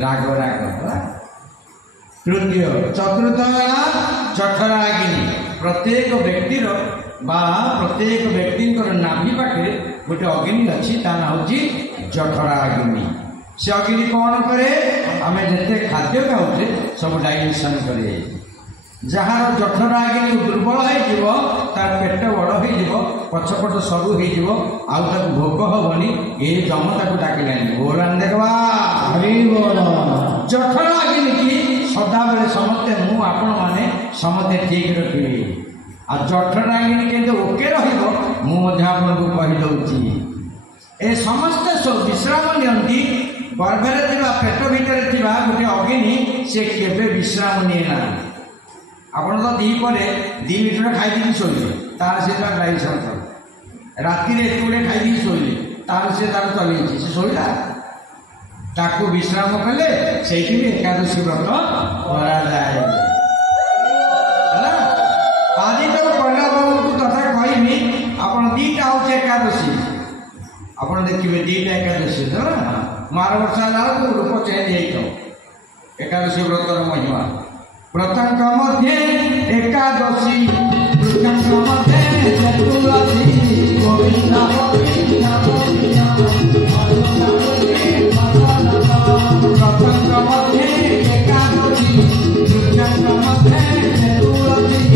राग राग तृतीय चतुर्थ जठराग्नि प्रत्येक व्यक्तिर बा प्रत्येक व्यक्ति नाभि पाखे गोटे अग्नि अच्छी ता ना हूँ जठराग्नि से अग्नि कौन करे आम जिते खाद्य खाऊे सब डाइजेशन करे जार जठराग्नि दुर्बल हो तार पेट बड़ हो पछपट सरु हो भोक हेनी ये जम ताक डाकिलानी बोलान देखवा जठराग्नि की सदा बेले समस्ते मु आपण माने समस्ते ठीक रखिए आ जठराग्नि के ओके रही कहीदे ए समस्ते विश्राम नियंती गर्भरे पेट भितर गोटे अग्नि से केवे विश्राम निए ना आपड़ तो दीपर 2 लिटर खाई शोले तार से डाइजेशन चल राति एत खाई शोले तार से चल शोला ताकू विश्राम कले से एकादशी व्रत करा जाए आज तो कहला बाबू कथा कहमी आप 2टा हूँ एकादशी आप देखिए 2टा एकादशी तो मार वर्षा रूप चेंज हो एकादशी व्रतर महिमा प्रथम मध्य एकादशी प्रथम मध्य चतुर्दशी गोविंद प्रथम मध्य एकादशी प्रथम मध्य चतुर्दशी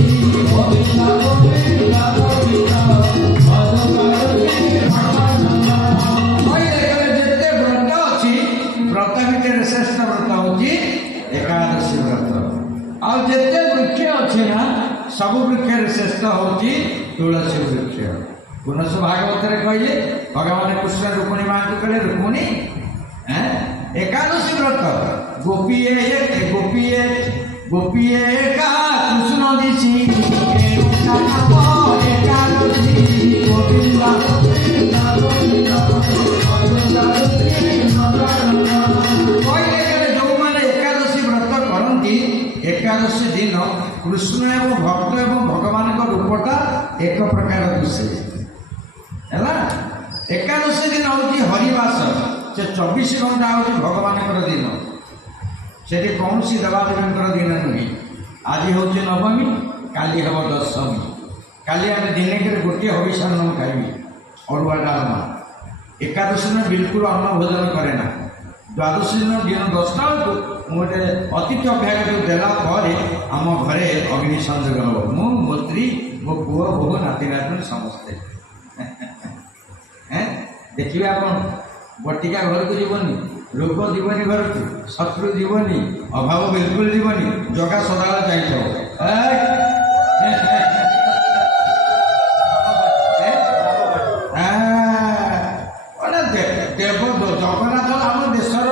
गोविंद जिते व्रत अच्छी व्रत भितर श्रेष्ठ व्रत हूँ एकादशी व्रत और जिते वृक्ष अच्छे ना सब वृक्ष श्रेष्ठ हूँ तुलसी वृक्ष पुनः भागवत कहले भगवान कृष्ण रुक्मिणी माँ को कहले रुक्मिणी एकादशी व्रत गोपीए का कृष्ण दिशी एकादशी जो मैंने एकादशी व्रत करती एकादशी दिन कृष्ण एवं भक्त एवं भगवान रूपटा एक प्रकार दिशे है एकादशी दिन हूँ हरिवास से 24 घंटा हूँ भगवान दिन से कौन सी देवादेवी दिन नुहे आज हूँ नवमी काली हम दशमी काली आम दिने के गोटे हविषान्न खाइबी अरुआ डालमा एकादशी दिन बिल्कुल अन्न भोजन करे ना द्वादशी दिन 10टा बेलू गोटे अतिथि अभ्याग जो देलापर आम घरे अग्नि संयोग हम मु मो स्त्री मो पुओ बोह नाती नाती समस्ते देखिए आप बटिका घर को जीवनी रोग जीवनी घर को शत्रु जीवनी अभाव बिल्कुल जीवनी जगह सदा चाहिए देव जगन्नाथ आम देशर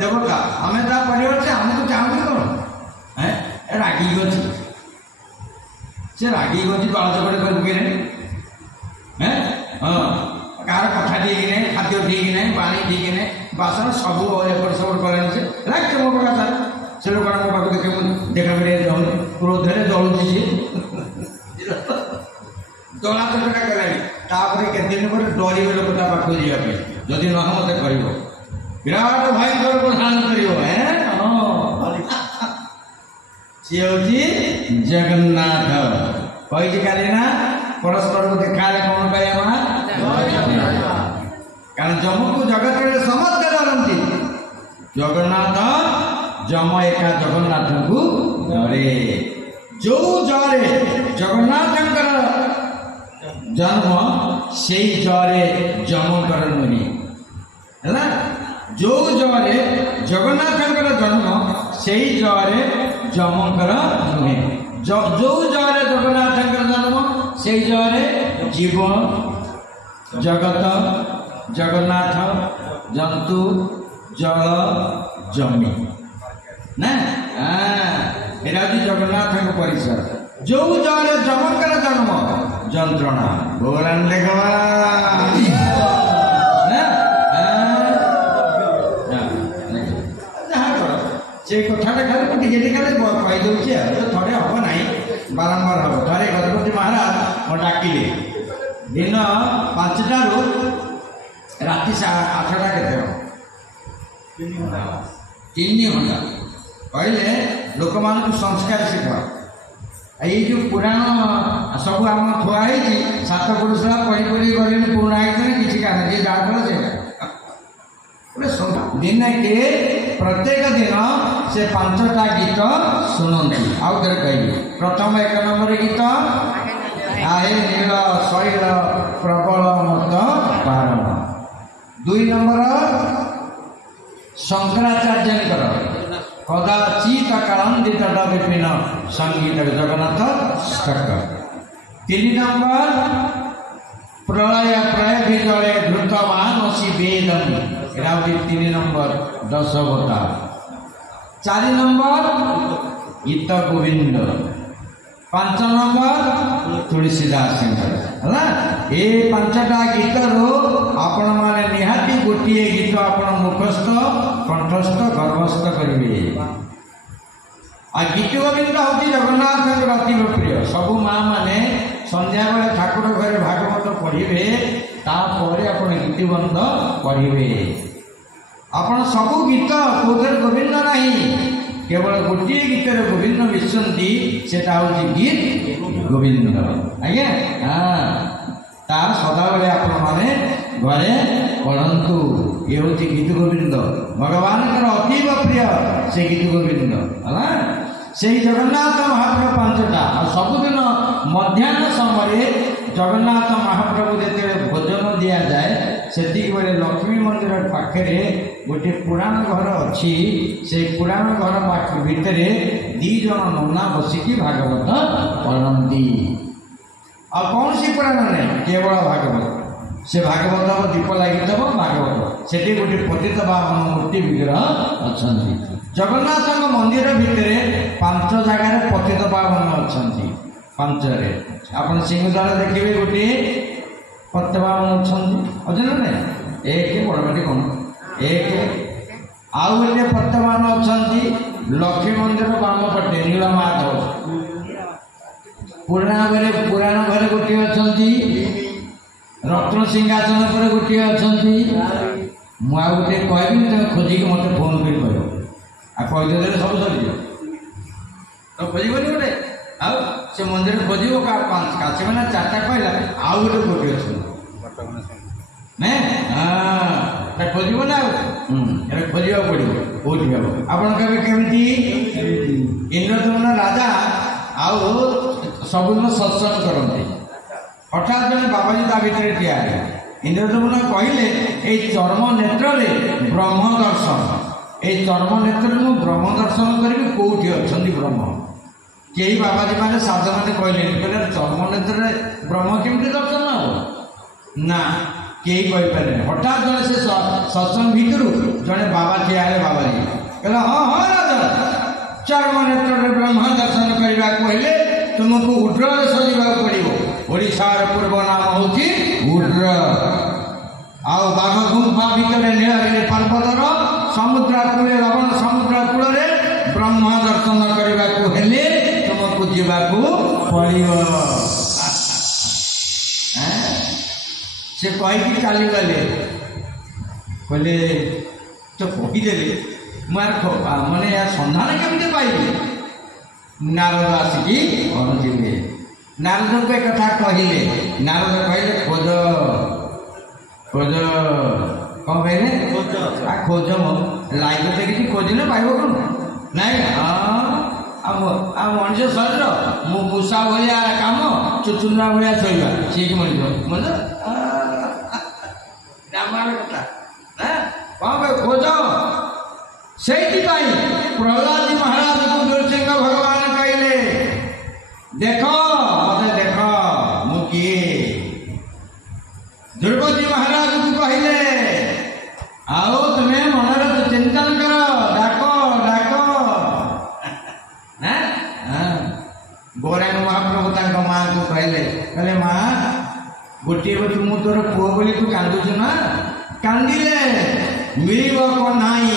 देवता आम परिवार से आम तो चाहूँ कौन रागी गति से रागी गति दला चकड़े कर हाँ कार कथा ठीक नहीं खाद्य ठीक नहीं पानी ठीक नहीं बासन सब एपट सेपट कर मो कथा से लोक मो पाक देखे देखा मिले क्रोधे जलुची सी दला चकड़ा कलानी केते दिन पर डर लोक पाक जावाई जदि न मत कर विराट भयंकर प्रधान कर सी हूँ जगन्नाथ कही काली ना परस्पर को देखा कौन कह कारण जम को जगत समस्ते डरती जगन्नाथ जम एका जगन्नाथ को डरे जो जरे जगन्नाथ जन्म से जरे जमकर नुहे है जो जरे जगन्नाथ जन्म से जरे जमकर नुहे जो जरे जगन्नाथ जन्म से जरे जीव जगत जगन्नाथ जंतु जल जमी ना एरा जगन्नाथ परिसर जो जरे जमकर जन्म जंत्रणा भगवान देखवा से कथा खाली टे कहीदे थे हम ना बारंबार हम थे गजपति महाराज मैं डाकिले दिन 5टारू राति 8टा के 3 घंटा कहले लोक मान संस्कार शिखा ये जो पुराण सब आम थुआई 7 पुरुषरा पढ़ी पढ़ी गले पुराणा किसी कारण जी जाफल से दिन के प्रत्येक दिन से 5टा गीत शुणती आउ थे कह प्रथम 1 नंबर गीत आहे नील शैल प्रबल मत कारण 2 नंबर शंकराचार्य कदाचित कालांदित विपिन संगीत जगन्नाथ ठाकुर 3 नंबर प्रलय प्रय जले द्रुत मानसी वेदम 3 नंबर 10 बता 4 नंबर गीत गोविंद 5 नंबर तुलसीदास है ये 5टा गीत आपण माने निहाती गोटे गीत आपण मुखस्थ कंठस्थ गर्भस्थ करेंगे आ गीत गोविंद हूँ जगन्नाथ अति प्रिय सबू माँ मैंने संध्या बेले ठाकुर घर भागवत पढ़े तापर आप गीत बंध पढ़े आपण सबू गीत कौन गोविंद नहीं केवल गोटे गीत गोविंद मिशंती से गीत गोविंद आज्ञा हाँ तार सदाबले आपण मैंने घरे पढ़तु ये हूँ गीत गोविंद भगवान अतीव प्रिय से गीत गोविंद है से जगन्नाथ महाप्रभु 5टा आ सबुदिन मध्याह्न समय जगन्नाथ महाप्रभु जो भोजन दि जाए से बेले लक्ष्मी मंदिर पाखे गोटे पुराण घर अच्छी से पुराण घर भितर 2 जन नना बसिकी भागवत पढ़ती आ कौन सी पुराण नहीं केवल भागवत से भागवत दीप लगी भागवत से गोटे पतित पावन मूर्ति विग्रह अच्छा जगन्नाथ मंदिर भितर 5 जगार पतित पावन अच्छा 5 आप सिंहद्वार देखिए गोटे पतित पावन अच्छा ना एक बड़बाटी कौन एक आउ गोटे पतित पावन अच्छा लक्ष्मी मंदिर बाम पटे नीलमाधव पुराण घरे गोटे अच्छा रत्न सिंहासन पर गोटे अच्छा मुझे कहबी तुम खोजिक मत फोन कर कहीदे सब सर तो खोजबनी गोटे आउ से मंदिर खोज काशी मैंने 4टा कहला आउ गोटे गोटे अच्छे हाँ खोजब ना खोजा पड़ो कौटी हम आपड़ कहे केमी इंद्रदमन राजा आउ सबुदिन सत्संग करते हठात जन बाबाजी ता भीतर ठिया इंद्रदमन कहले ये चर्म नेत्र ब्रह्म दर्शन ये चर्म नेत्र ब्रह्म दर्शन करी कौटी अच्छा ब्रह्म कई बाबाजी मैंने साधु मैंने कहले चर्म नेत्र ब्रह्म केमती दर्शन हम ना कई कहीपर हठात जन से सत्संग भितर जड़े बाबा ठिया बाबाजी कहला हाँ हाँ राजा चर्म नेत्र ब्रह्म दर्शन करने कहले तुमको उड्र सजा पड़ो ओडिशार पूर्व नाम हूँ उड्र आउ बाघ गुंफा भितर नीलगिरी पर्वतर समुद्र कूल लवण समुद्र कूल ब्रह्म दर्शन करने हेले तुमको जावाक पड़ो से कहीकि चलीगले कहले तो कहीदे मैंने या सन्धान केमती पाइबी नारद आसिकी पहुँचे नारद को एक कथा कहले नारद कहले खोज खोज कौन कहले खोज लाइक देखी खोजने पाइब कौन नाई मनुष्य शरीर मूषा भाया कम चुचुंदा भाया शोवा सी कि मनुष्य कथा कौन कह खोज से प्रहलाद महाराज को नृसिंह भगवान कहले देख मत देख मु किए द्रौपदी महाराज को कहले आओ तुम्हें मन चिंतन कर डाक डाक गौरांग महाप्रभु तक माँ को कहले माँ गोटे बच्चे मु तोर पुओ बोली तू कांदुचु ना कांदिले मिल कौन नाई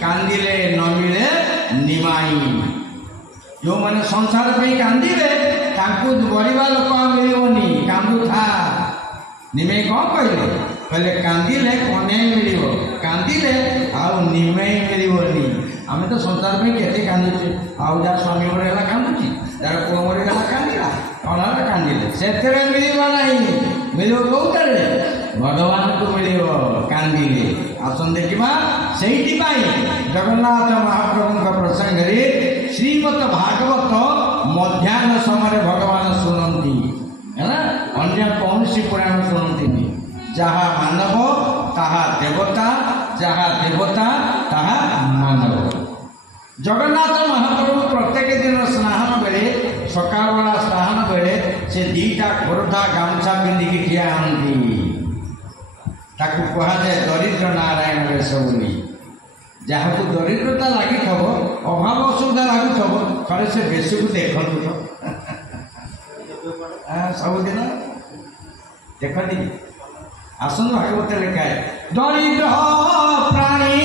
कांदिले न मिले निमाई जो मैंने संसार पे कांदिले बढ़िया लोक मिलनी कांदू था निमे कौन कहले कांदिले कन्या मिल कांदिले आउ निमे मिलनी आम तो संसार में केते कांदुचे आउ जा स्वामी मरेगा कांदुची जार पुओ मरेगा कांदिला कौन कांदिले से मिलवा नहीं मिल कौटे भगवान को मिल कांदिले आसन देखा से जगन्नाथ महाप्रभु प्रसंग श्रीमद भागवत मध्याह्न समय भगवान शुणती है ना अन्य कौन सी पुराण शुणती जहा मानव ताहा देवता जहा देवता ताहा मानव जगन्नाथ महाप्रभु प्रत्येक दिन स्नान बेले सकाल बेला स्नान बेले से दीटा खोरधा गामछा पिंधिकी ठिया हंती ताकू कहुए दरिद्र नारायण वेश बोली जहाँ को दरिद्रता लगी अभाव असुविधा लगुव थे से बेश को देखु तो सबुदिन देखती आसन भागवत लिखा है दरिद्र प्राणी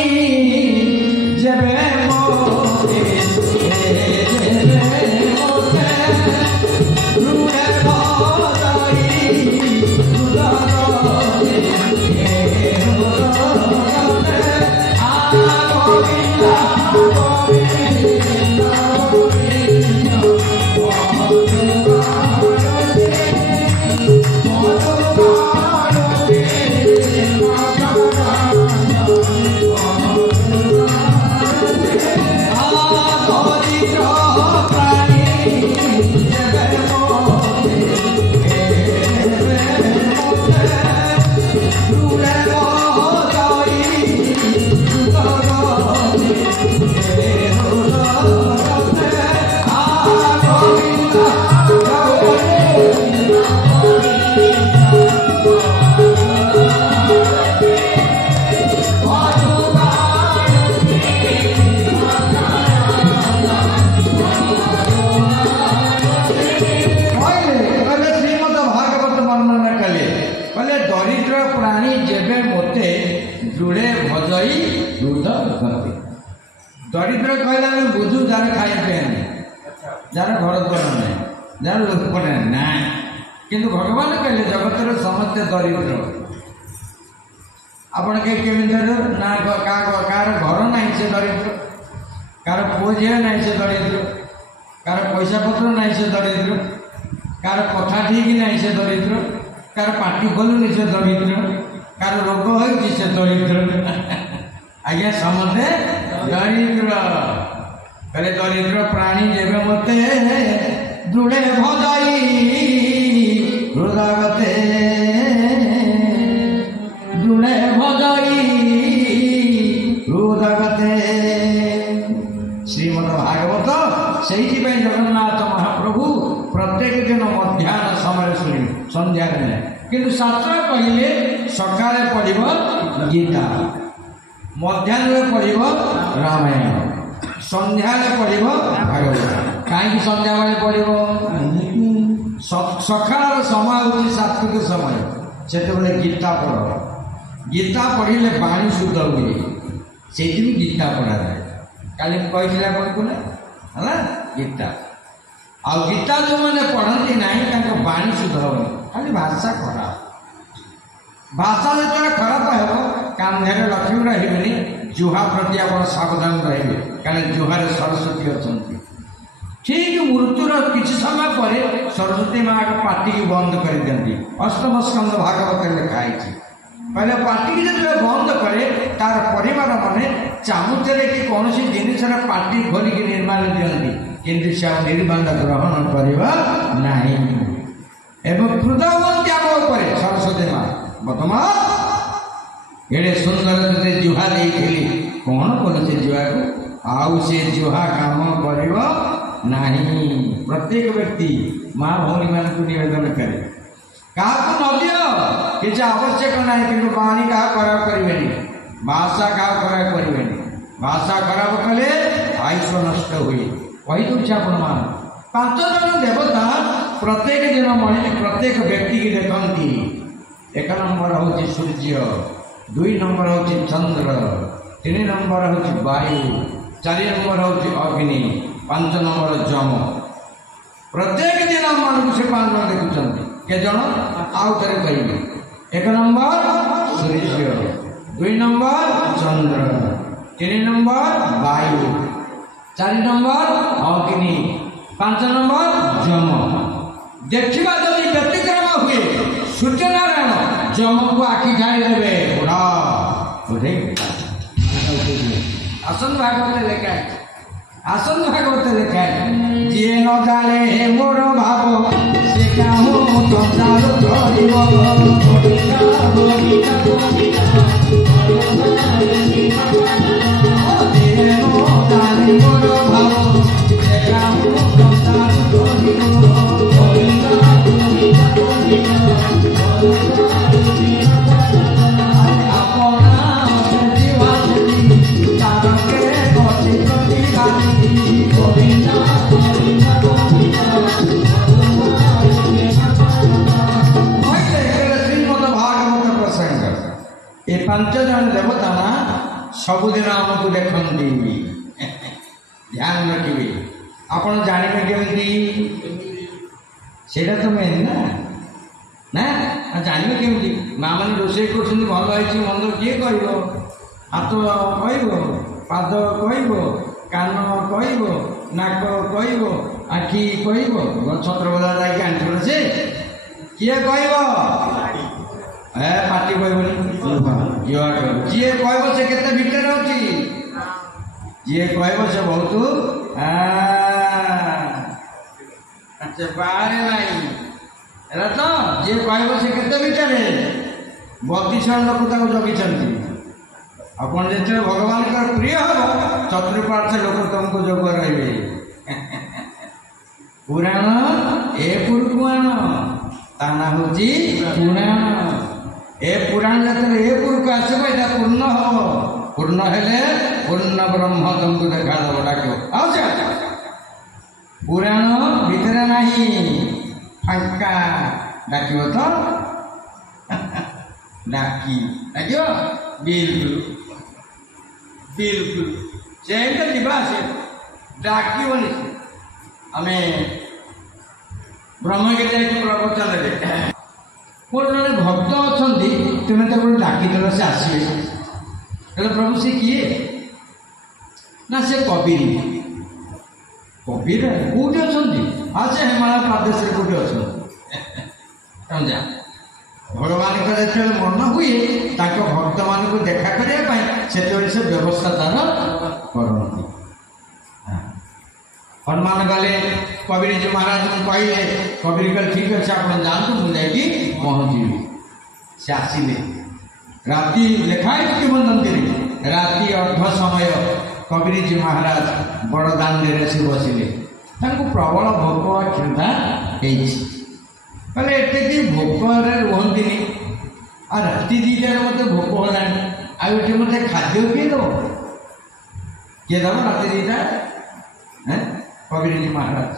जेबे दरिद्र कहला बुझू जार खाई पे जार घर द्वार ना जार लोकपटे ना किंतु भगवान कहले जगत समस्ते दरिद्र आपण कमी ना कार घर ना से दरिद्र कार पुओ झी ना से दरिद्र कार पैसा पत्र ना से दरिद्र कार कथा ठीक ना से दरिद्र कार पाटी खोलुनि से दरिद्र कार रोग हो दरिद्र आज्ञा समझे दरिद्र कहले दरिद्र प्राणी जेबे मते दृढ़े भजाई हृदयते दृढ़े भजाई हृदयते श्रीमद भागवत से जगन्नाथ महाप्रभु प्रत्येक दिन मध्याह्न समय शुणी संध्या किंतु शास्त्र कहले सकाले पढ़ गीता मध्याह्न पढ़ रामायण संध्या पढ़ भागवत कहीं संध्या बेले पढ़ सकाल समय हूँ सात्विक समय से गीता पढ़ गीता पढ़ले बाणी शुद्ध हुए से गीता पढ़ा जाए काली कही आपको ना गीता आ गीता जो मैंने पढ़ती ना बाणी शुद्ध हो खाली भाषा खराब भाषा जो खराब हो कांधे लक्ष्मी रही जुहा प्रति आप सावधान रहे कारण जुहार सरस्वती अच्छा ठीक मृत्युर किसी समय पर सरस्वती माँ पार्टी की बंद कर दिखती अष्टम स्कंद भागवत लिखाई पहले पार्टी की जो बंद करे तार परिवार मैंने चाहूले कि कौन सी जिनस पार्टी खोलिक निर्माण दिखती किंतु से निर्माण ग्रहण करवा एवं क्रोधवंती आम सरस्वती माँ बर्तमान एड़े सुंदर से जुहा देती कौन कल से जुहा को आउ से जुहा काम कर प्रत्येक व्यक्ति माँ भौणी मान को निवेदन करे क्या न दियो किसी आवश्यक ना कि पानी क्या खराब करें भाषा क्या खराब करें भाषा खराब कले आयुष नष्ट हुए कही दूसरे आप पांच जन देवता प्रत्येक दिन मणि प्रत्येक व्यक्ति की देखती एक नंबर हूँ सूर्य दुई नंबर हूँ चंद्र तीन नंबर हूँ वायु चार नंबर हूँ अग्नि पांच नंबर जम प्रत्येक दिन मान से पांच जन देखुं के जन आउ थे कहे एक नंबर सूर्य दुई नंबर चंद्र तीन नंबर वायु 4 नंबर अग्नि, 5 नंबर जम। देखा जदि व्यतिक्रम हुए सूर्यनारायण जम को आखि खाइदेवे आसन भागवत लेखा आसन भागवत लेखा जी न जाने मोर भाव से कहूँ संसार धरिब मोर भाव से कहूँ संसार धरिब ये 5 जन देवता ना सबुदिन आमको देखती ध्यान रखिए आपड़ जानवे केमी सेटा तो मेन ना ना जानवे केमी माँ मैंने रोषे कर भल है मंद किए कह हाथ कह पाद कह कान कह नाक कह आखि कह छत्रबला जाकि आंटी से किए कह पार्टी कहबनी जी कह से केते भितर अच्छी जी कह से बहुत बाहर नहीं तो जी कह से केते भितर 32 लोक जगी अपन जो भगवान का प्रिय हम चतुर्पार्श्व लोक तुमको जोग रे पुराण ए पुरुषाण ता ना हूँ पुराण ए पुराण जब ए पुरक आसब ये पूर्ण हम पूर्ण हेले पूर्ण ब्रह्म तुमको देखा दब डाक पुराण भितर नहीं फांका डाक तो डाकी डाक बिल्कुल बिल्कुल से से डाकबनी आम ब्रह्मगिरी प्रवचन मोर जड़े भक्त अच्छा तुम्हें तो डाकिदेल से आसवे कहले प्रभु से किए ना से कबीर कबीर कौटी अच्छा हाँ से हिमालय प्रदेश कौटी अच्छा जा भगवान का जो मन हुए भक्त मान को देखा करने से व्यवस्था तार करती हनुमान गले कबीर जी महाराज को कहले कबीर कह ठीक अच्छे आप जातु मुझे पहुँची से आसिले राति लेखाई मंदिर राति अर्ध समय कबीर जी महाराज बड़ दाण्डे से बसिले प्रबल भोक चिंता कहले एटे भोक रुहति आ राति 2टार मत भोक होगा आटे मत खाद्य किए दब किए दब राति 2टा कबीर जी महाराज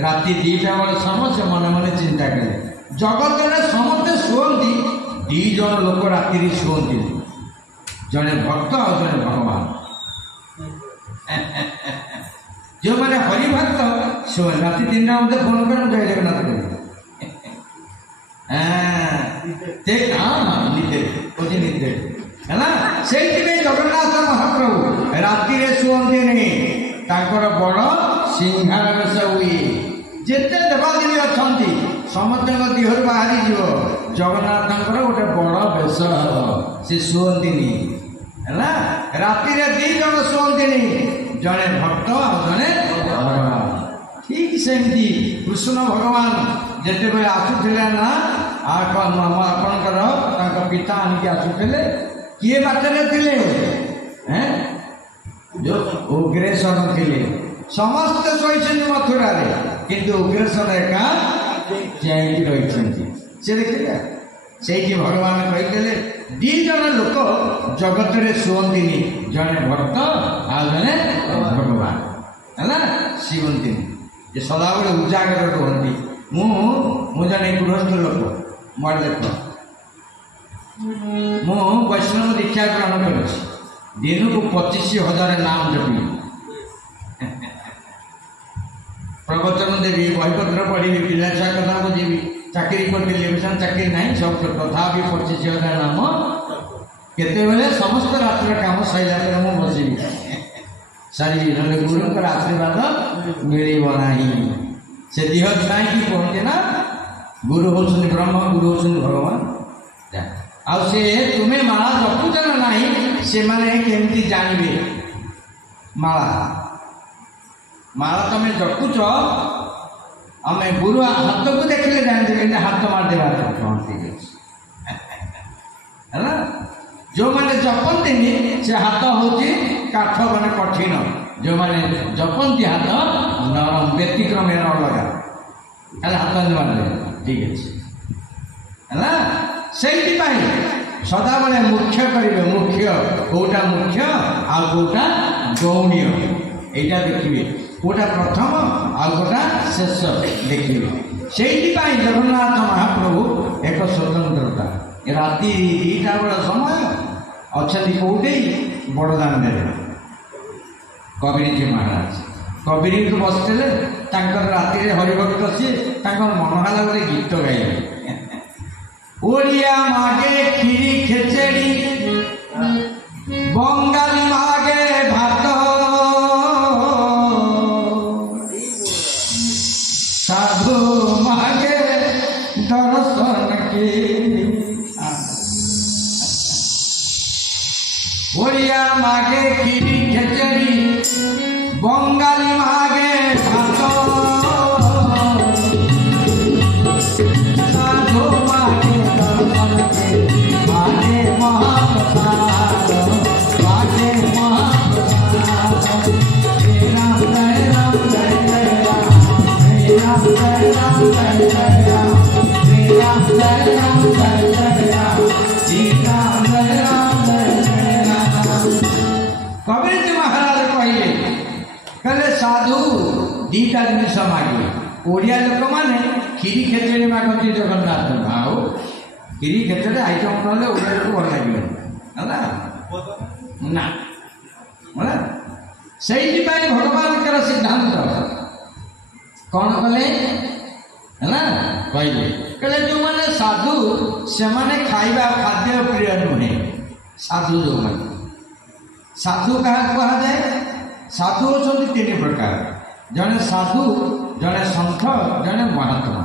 राति 2टा बेल समय से मन मन चिंता कले जगत में समस्ते शुअती 2 जन लोक राति शुअती जड़े भक्त और जड़े भगवान जो मैंने हरिभक्त शुभ राति 3टा मत फोन कर जय जगन्नाथ कह निदे है से जगन्नाथ महाप्रभु राति शुअती नहीं बड़ सिंहार बेश हुए जिते देवादेवी अच्छा समस्त देहर बाहरी जीव जगन्नाथ गोटे बड़ बेश सी शुअती है राति 2 जन शुअती जड़े भक्त और जड़े भगवान ठीक सेमती कृष्ण भगवान जिते बड़े आसुले ना आपणकर पिता आनिक आसुले किए बाटरे थे जो उग्रेशन थे समस्ते शोचन मथुरा किंतु उग्रेशन एका जाइक रही से देखिए से भगवान कही 2 जन लोक जगत में शुअती जड़े भक्त आ जड़े भगवान है शुअती ये सदाबले उजागर रुहति मुझे गृहस्थ लोक मोर देख मु वैष्णव दीक्षा ग्रहण कर दिन को 25,000 नाम जपी प्रवचन देवी बहीपत्र पढ़ी पिला छुआ कथा बुझी चाकरी करी चाकरी ना सब तथा 25,000 नाम केते समस्त रात्र काम सैला मुझे बसबी सारी ना गुरु आशीर्वाद मिलना से देह छुआ कि कहते ना गुरु हूँ ब्रह्म गुरु हूँ भगवान आउ से तुम्हें माला जपुच ना नहीं से माने केमती जानवे माला माला तुम्हें जपुच आम गुरु हाथ को देखले जानते हाथ मारदेवा है जो मैंने जपंती से हाथ हूँ काठ माने कठिन जो मैंने जपंती हाथ नरम व्यतिक्रम अलगा अरे हाथ मारे ठीक अच्छे है से सदा बेले मुख्य करेंगे मुख्य कौटा मुख्य आ कौटा गौणीय यहाँ देखिए कौटा प्रथम आउटा शेष देखिए से जगन्नाथ महाप्रभु एक स्वतंत्रता राति 2टा बेल समय अच्छा कौटे बड़दान कबीरजी महाराज कबीर बसते राति हरिभक्त सी मनहाला गोटे गीत गाइले ओडिया मागे खीरी खेचेड़ी बंगाली मागे भात साधु मागे दर्शन के ओडिया मागे खीरी खेचेड़ी बंगाली मागे भात साधु मागे कबीरजी महाराज कहले साधु 2टा जिनिस मागे ओडिया लोक मैंने खीरी खेचड़ी मागती जगन्नाथ आओ खीरी खेचड़ी आइटम ना ओडिया लोक भल लगे ना से भगवान सिद्धांत कौन कले है कहले जो मैंने साधु से माने खाइबा खाद्य प्रिय नुहे साधु जो मैंने साधु क्या कहुए साधु होती 3 प्रकार जड़े साधु जड़े सन्थ जड़े महात्मा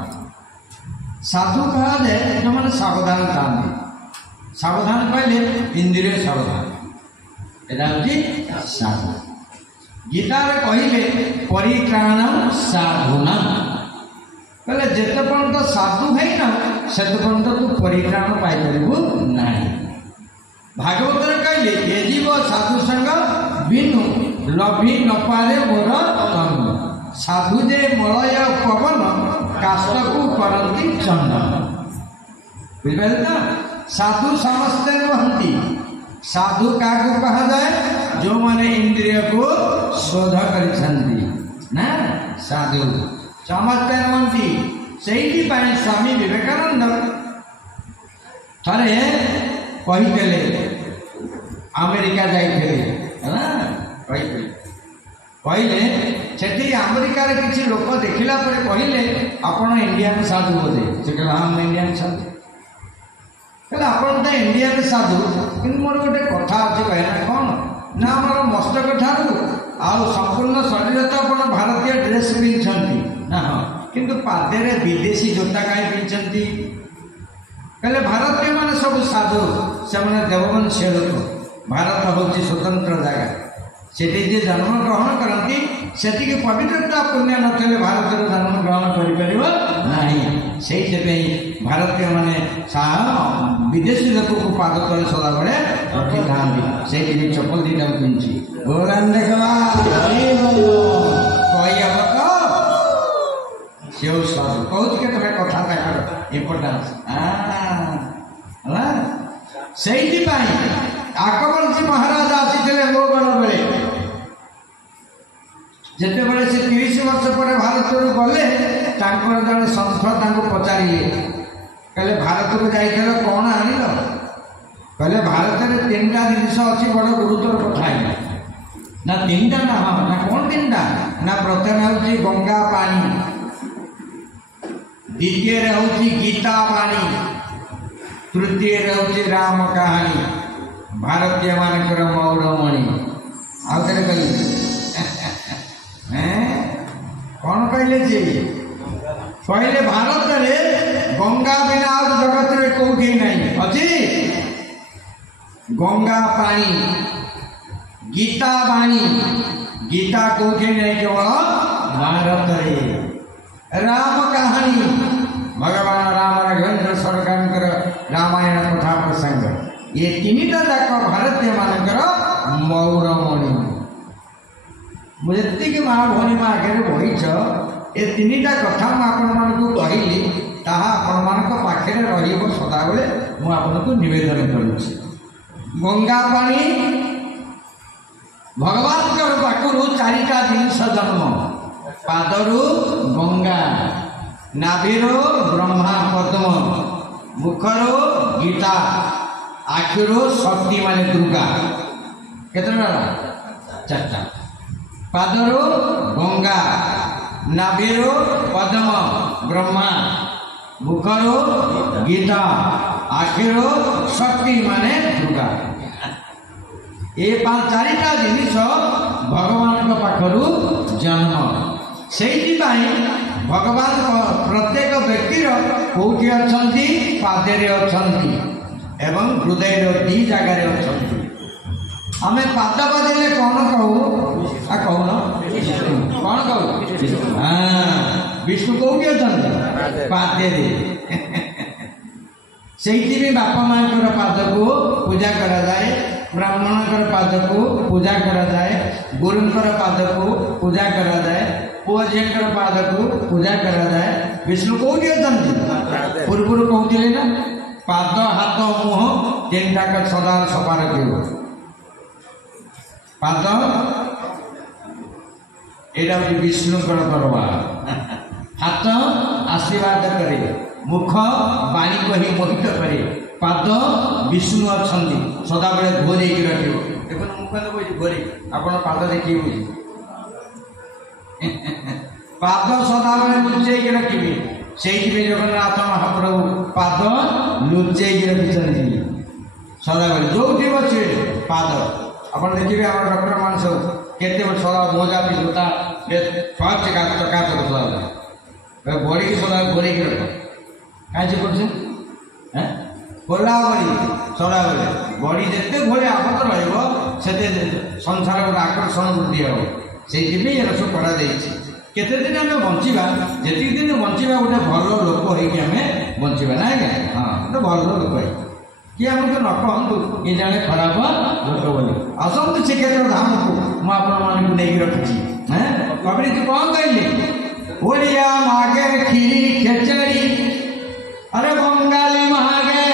साधु कहुए जो मैंने सावधान थाती सावधान कहले इंद्रिय सावधान यहाँ हूँ साधु गीतार कहले परित्राण साधुना कहले जिते पर्यंत साधु है ना से पर्यंत तू परित्राण पाइपर ना भागवत कहले ये जीव साधु संग बिनु लभि न पारे मोर तनु साधु जे मलय पवन काष्ठ को करती चंदन बुझे ना साधु समस्ते नुहति साधु क्या कहा जाए जो माने इंद्रिय को शोध ना साधु समस्ते नुहति से स्वामी विवेकानंद थे कही अमेरिका जाइए कहले से अमेरिकार किसी लोक देखला कहले आपण इंडियन साधु बोधे से कहला हाँ इंडियन साधु कहले आपण तो इंडियन साधु कि मोर गोटे कथा अच्छे कहना कौन ना आमर मस्तक ठारू आउ संपूर्ण शरीर तो आप भारतीय ड्रेस पिंधि ना हाँ किंतु पादे विदेशी जोता कहीं पिंधि कहले भारतीय मान सब साधु से देववंशी लोक भारत हूँ स्वतंत्र जगह से जन्म ग्रहण करती से पवित्रता पुण्य नथिले भारत जन्म ग्रहण कर से भारतीय माने विदेशी लोक को पाद तले सदा बेले रखी था से चपल 2टा पिंधि भगवान देखा कहूँ के तुम्हें कथा इम्पोर्टान्स से आकबर जी महाराज आसी मोगल बेले जिते बड़े से 30 वर्ष पर भारत गले जड़े सन्थ पचारे कहले भारत को जाइए कौन आन कहले भारत में 3टा जिनिस अच्छी बड़ गुरुतर कथा ना 3टा ना हाँ ना कौन 3टा ना प्रथम हूँ गंगा पानी द्वितीय हूँ गीता वाणी तृतीय हूँ राम कहानी भारतीय मानकर मौरमणि आउे कही कहले जे कहले भारत में गंगा बिना जगत में कौटी नहीं अच्छी गंगा पानी गीता बाणी गीता कौटी नहीं केवल भारत रे राम कहानी भगवान राम राघवेंद्र सरकार रामायण कथा प्रसंग ये तीन जाक भारतीय मानकर मौरमणि मुझे महाभौनी आगे बहीच ए तीन कथा मुझे कहली ताहा आपण पाखे सदाबले मुझे निवेदन करुच्ची गंगा पानी भगवान पाखु चारिटा जिनिस जन्म पादरू गंगा नाभिरो ब्रह्मा पद्म मुखरो गीता आखिरो शक्ति माने दुर्गा केतना चारटा पादरो गंगा नाभिरो पद्म ब्रह्मा मुखरो गीता आखिरो शक्ति माने दुर्गा ये चारिटा जिनिस भगवान पाखरु जन्म से भगवान प्रत्येक व्यक्तिर कौटी अच्छा पादे अच्छा एवं हृदय दी जगार अच्छा आम पाद बदले कौन कहू कौन कौन कहू हाँ विष्णु कौटी अच्छा पादे से बापा माँ पाद को पूजा करा जाए ब्राह्मण पाद को पूजा करा जाए गुरुंकर पाद को पूजा करा जाए पुआ झीर पाद को पूजा करा जाए विष्णु कौटी अच्छा पूर्व कहते ना पाद हाथ मुह तीन टाक सदा सफा रखियो पाद यहाँ हूँ विष्णुकर दरबार हाथ आशीर्वाद करे मुख बाणी कही मोहित करे पाद विष्णु अच्छा सदा बेले घोरे रखियो देखो मुख तो घोरे आप पाद देखिए पाद सदा बेले लुचेक रखिए से जगन्नाथ महाप्रभु पाद लुचेक रखी सदा बेले जो बचे पाद आप देखिए आम डॉक्टर मान सब केते सदा मोजा पिता चकाचक सदा बड़ी की सदा घोरे रख कहीं कर खोला बड़ी सदा बेले बड़ी जिते घोड़े आबद्ध रही संसार गोटे आकर्षण वृद्धि हम से सब कर दिन आम बचा जी दिन बचा गोटे भल लोक होमें बचा ना हाँ गोटे भल लोक किए आमको न कहतु ये जड़े खराब लोक बोली आसतु श्रीक्षेत्र धाम को मुझे रखी हाँ कबरी तू कौन कहली ओडिया मागे खीरी खेचड़ी अरे बंगाली मागे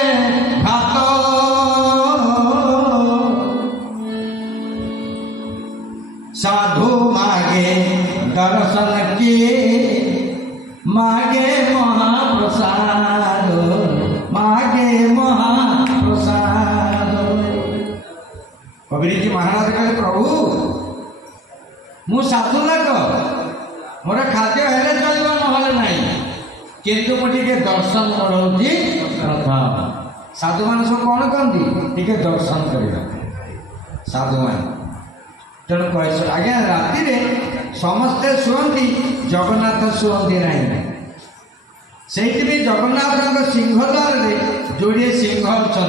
भात साधु मागे दर्शन के मागे महाप्रसाद मागे महाप्रसाद कबीर जी महाराज कहले प्रभु मु साधु लाग मोर खाद्य हेले चलो नहले नहीं किंतु मुझे दर्शन करोगी प्रथम साधु मान सब कौन कहती टे दर्शन करवा साधु मान तेणु कह आज्ञा राति समस्ते शुअती जगन्नाथ शुअती ना से जगन्नाथ सिंहद्वार जोड़े सिंह अच्छा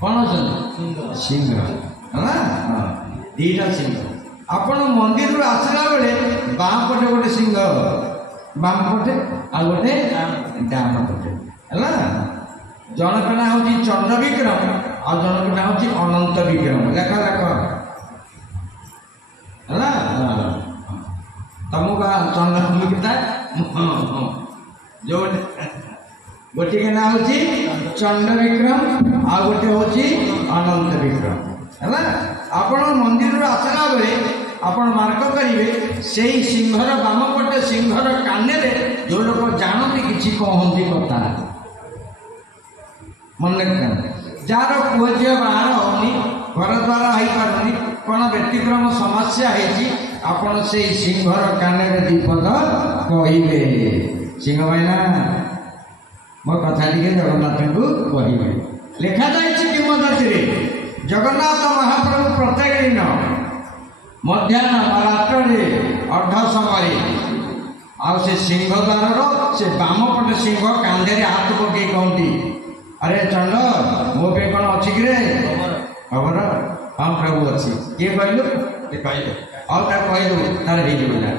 कौन अच्छा सिंह है दीटा सिंह आपण मंदिर आसला बेले बाम पटे गोटे सिंह बाम पटे आ गोटे डाम पटे है जनक ना हूँ चंद्र विक्रम आ जनक ना हूँ अनंत विक्रम लेखा लेख है तुमको चंद्र विक्रता जो गोटे के ना हूँ चंद्र विक्रम आ गोटे हूँ अनंत विक्रम है आपण मंदिर आसला बेले आपण मार्क करेंगे से सिंहर बाम पटे सिंहर काने जो लोग जानते किसी कहती कथा मन जार पुह झी बाहर होनी घर द्वार हो पारनी कौन व्यतिक्रम समस्या होपण से सिंहर काने दीपद कहे सिंह भाईना मो कथा टी जगन्नाथ को कहे लिखा किमदती जगन्नाथ महाप्रभु प्रत्येक दिन मध्याह्न रात्र अर्ध समय ଆଉ ସେ ସିଂହଦ୍ୱାରର ସେ ବାମ ପଟେ ସିଂହ କାନ୍ଧରେ ହାତ ପକେଇ କହନ୍ତି, ଆରେ ଚଣ୍ଡ ମୋ ପାଇଁ କ'ଣ ଅଛି କିରେ? ଖବର? ହଁ ପ୍ରଭୁ ଅଛି। କିଏ କହିଲୁ? ସେ କହିଲେ ଆଉ ତାକୁ କହିଲୁ, ତାର ହେଇଯିବ ନା।